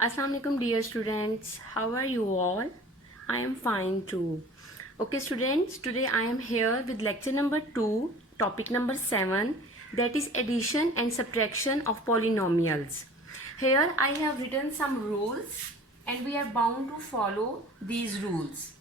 Assalamu alaikum dear students, how are you all? I am fine too. Okay students, today I am here with lecture number 2, topic number 7, that is addition and subtraction of polynomials. Here I have written some rules and we are bound to follow these rules.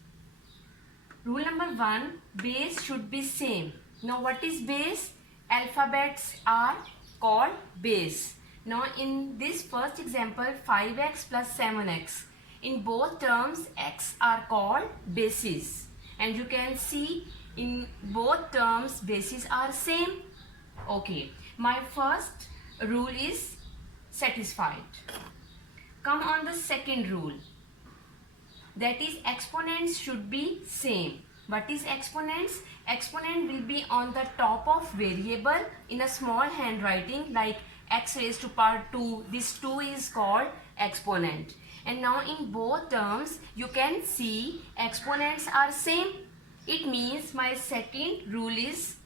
Rule number 1, base should be same. Now what is base? Alphabets are called base. Now in this first example 5x plus 7x, in both terms x are called bases, and you can see in both terms bases are same. Okay, my first rule is satisfied. Come on the second rule, that is exponents should be same. What is exponents? Exponent will be on the top of variable in a small handwriting like x raised to power 2. This 2 is called exponent. And now in both terms you can see exponents are same. It means my second rule is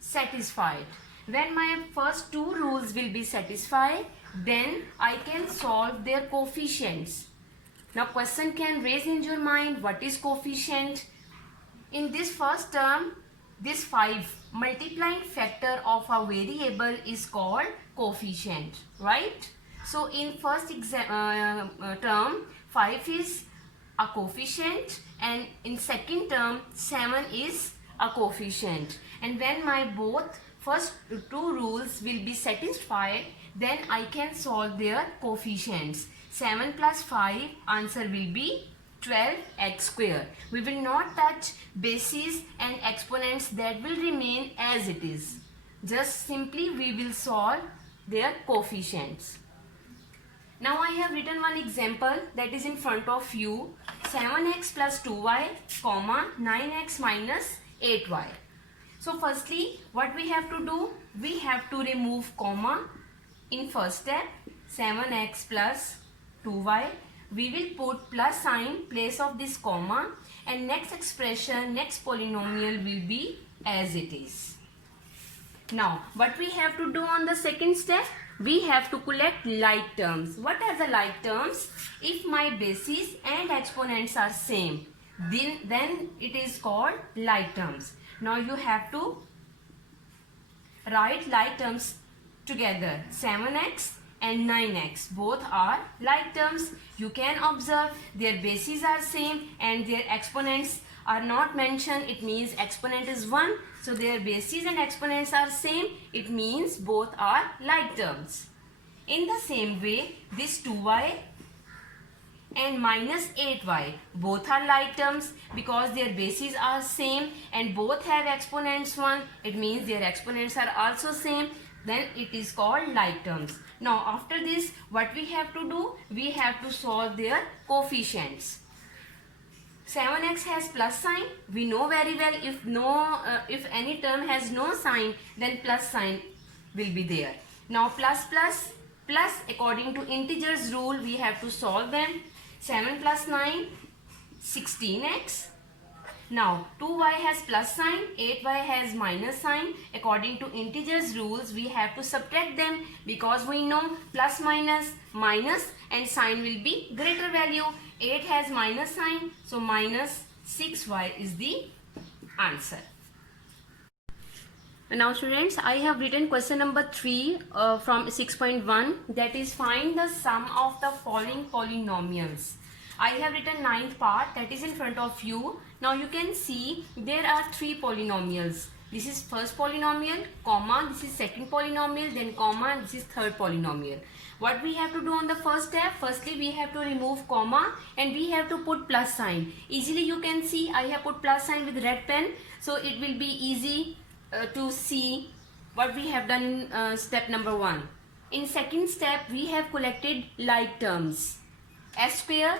satisfied. When my first two rules will be satisfied, then I can solve their coefficients. Now question can raise in your mind, what is coefficient? In this first term, this 5 multiplying factor of a variable is called coefficient, right? So in first term 5 is a coefficient, and in second term 7 is a coefficient. And when my both first two rules will be satisfied, then I can solve their coefficients. 7 plus 5, answer will be 12x square. We will not touch bases and exponents, that will remain as it is. Just simply we will solve their coefficients. Now I have written one example that is in front of you. 7x plus 2y, comma 9x minus 8y. So firstly, what we have to do? We have to remove comma in first step. 7x plus 2y. We will put plus sign place of this comma, and next expression, next polynomial will be as it is. Now what we have to do on the second step? We have to collect like terms. What are the like terms? If my bases and exponents are same, then it is called like terms. Now you have to write like terms together. 7x and 9x both are like terms. You can observe their bases are same and their exponents are not mentioned. It means exponent is 1. So their bases and exponents are same. It means both are like terms. In the same way, this 2y and minus 8y both are like terms because their bases are same and both have exponents 1. It means their exponents are also same. Then it is called like terms. Now after this, what we have to do? We have to solve their coefficients. 7x has plus sign. We know very well if any term has no sign, then plus sign will be there. Now plus according to integers rule we have to solve them. 7 plus 9, 16x. Now 2y has plus sign, 8y has minus sign. According to integers rules we have to subtract them because we know plus minus and sign will be greater value. 8 has minus sign, so minus 6y is the answer. Now students, I have written question number 3 from 6.1, that is find the sum of the following polynomials. I have written 9th part, that is in front of you. Now you can see there are 3 polynomials. This is first polynomial, comma, this is second polynomial, then comma, this is third polynomial. What we have to do on the first step? Firstly, we have to remove comma and we have to put plus sign. Easily you can see I have put plus sign with red pen, so it will be easy to see what we have done in step number 1. In second step, we have collected like terms. S square,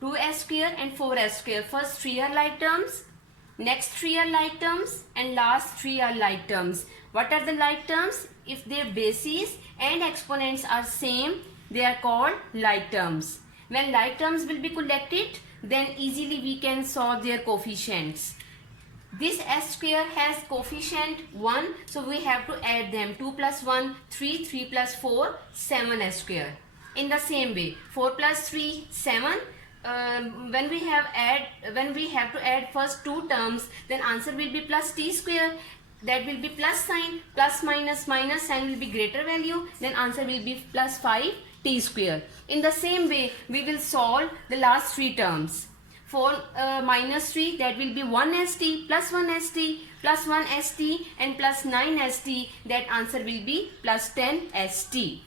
2s square and 4s square. First 3 are like terms, next 3 are like terms, and last 3 are like terms. What are the like terms? If their bases and exponents are same, they are called like terms. When like terms will be collected, then easily we can solve their coefficients. This s square has coefficient 1, so we have to add them. 2 plus 1, 3, 3 plus 4, 7s square. In the same way, 4 plus 3, 7. When we have to add first two terms, then answer will be plus t square. That will be plus sign, plus minus sign will be greater value, then answer will be plus 5 t square. In the same way, we will solve the last three terms. 4 minus 3, that will be 1 st plus 1 st plus 1 st and plus 9 st. That answer will be plus 10 st.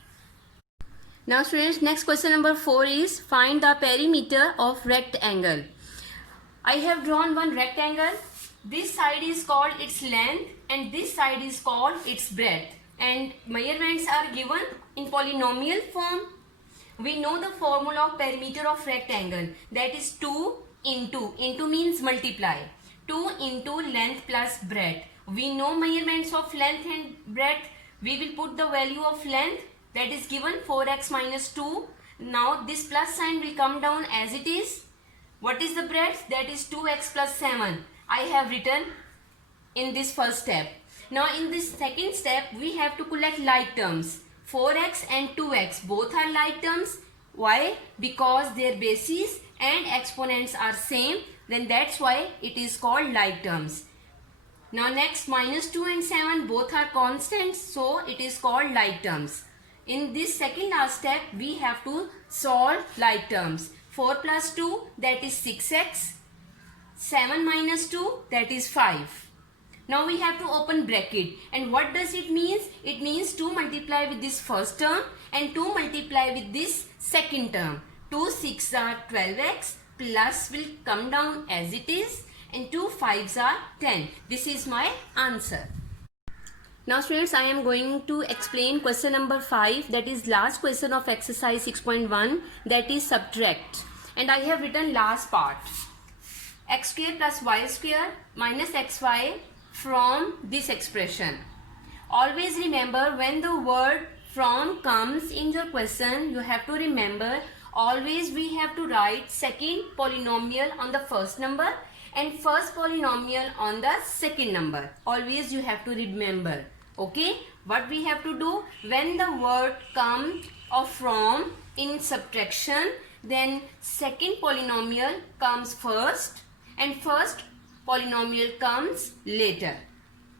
Now students, next question number 4 is find the perimeter of rectangle. I have drawn one rectangle. This side is called its length and this side is called its breadth, and measurements are given in polynomial form. We know the formula of perimeter of rectangle, that is 2 into means multiply, 2 into length plus breadth. We know measurements of length and breadth. We will put the value of length, that is given 4x minus 2. Now this plus sign will come down as it is. What is the breadth? That is 2x plus 7. I have written in this first step. Now in this second step, we have to collect like terms. 4x and 2x both are like terms. Why? Because their bases and exponents are same. Then that's why it is called like terms. Now next, minus 2 and 7 both are constants, so it is called like terms. In this second last step, we have to solve like terms. 4 plus 2, that is 6x. 7 minus 2, that is 5. Now we have to open bracket. And what does it mean? It means 2 multiply with this first term and 2 multiply with this second term. 2 6 are 12x, plus will come down as it is, and 2 5s are 10. This is my answer. Now students, I am going to explain question number 5, that is last question of exercise 6.1, that is subtract. And I have written last part. X square plus y square minus xy from this expression. Always remember, when the word from comes in your question, you have to remember always we have to write second polynomial on the first number and first polynomial on the second number. Always you have to remember. Okay, what we have to do, when the word come or from in subtraction, then second polynomial comes first and first polynomial comes later,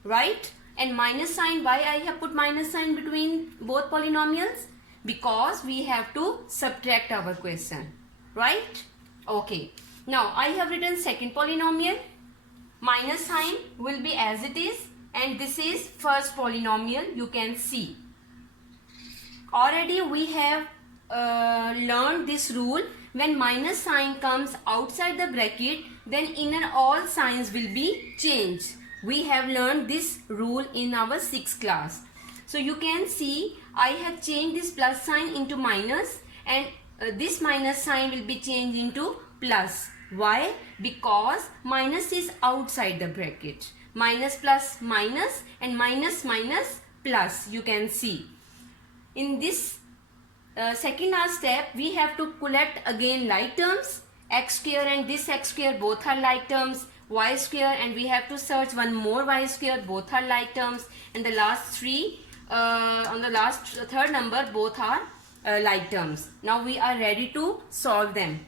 right? And minus sign, why I have put minus sign between both polynomials? Because we have to subtract our question, right? Okay, now I have written second polynomial. Minus sign will be as it is, and this is first polynomial. You can see already we have learned this rule. When minus sign comes outside the bracket, then inner all signs will be changed. We have learned this rule in our 6th class. So you can see I have changed this plus sign into minus, and this minus sign will be changed into plus. Why? Because minus is outside the bracket. Minus plus minus and minus minus plus, you can see. In this second last step, we have to collect again like terms. X square and this x square both are like terms. Y square, and we have to search one more y square, both are like terms. And the last three on the last third number, both are like terms. Now we are ready to solve them.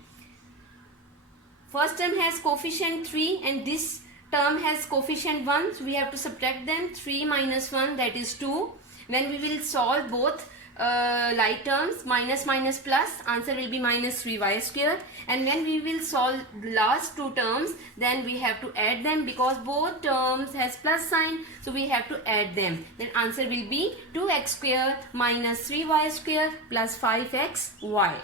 First term has coefficient 3 and this term has coefficient 1, so we have to subtract them. 3 minus 1, that is 2. When we will solve both like terms, minus minus plus, answer will be minus 3y square. And when we will solve the last two terms, then we have to add them because both terms has plus sign, so we have to add them. Then answer will be 2x square minus 3y square plus 5xy.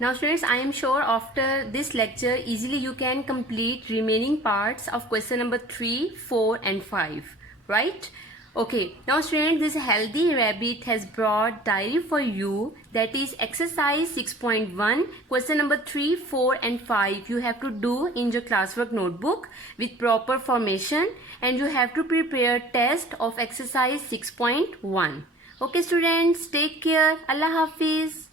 Now students, I am sure after this lecture easily you can complete remaining parts of question number 3, 4 and 5, right? Okay, now students, this healthy rabbit has brought diary for you, that is exercise 6.1, question number 3, 4 and 5 you have to do in your classwork notebook with proper formation, and you have to prepare test of exercise 6.1. Okay students, take care. Allah Hafiz.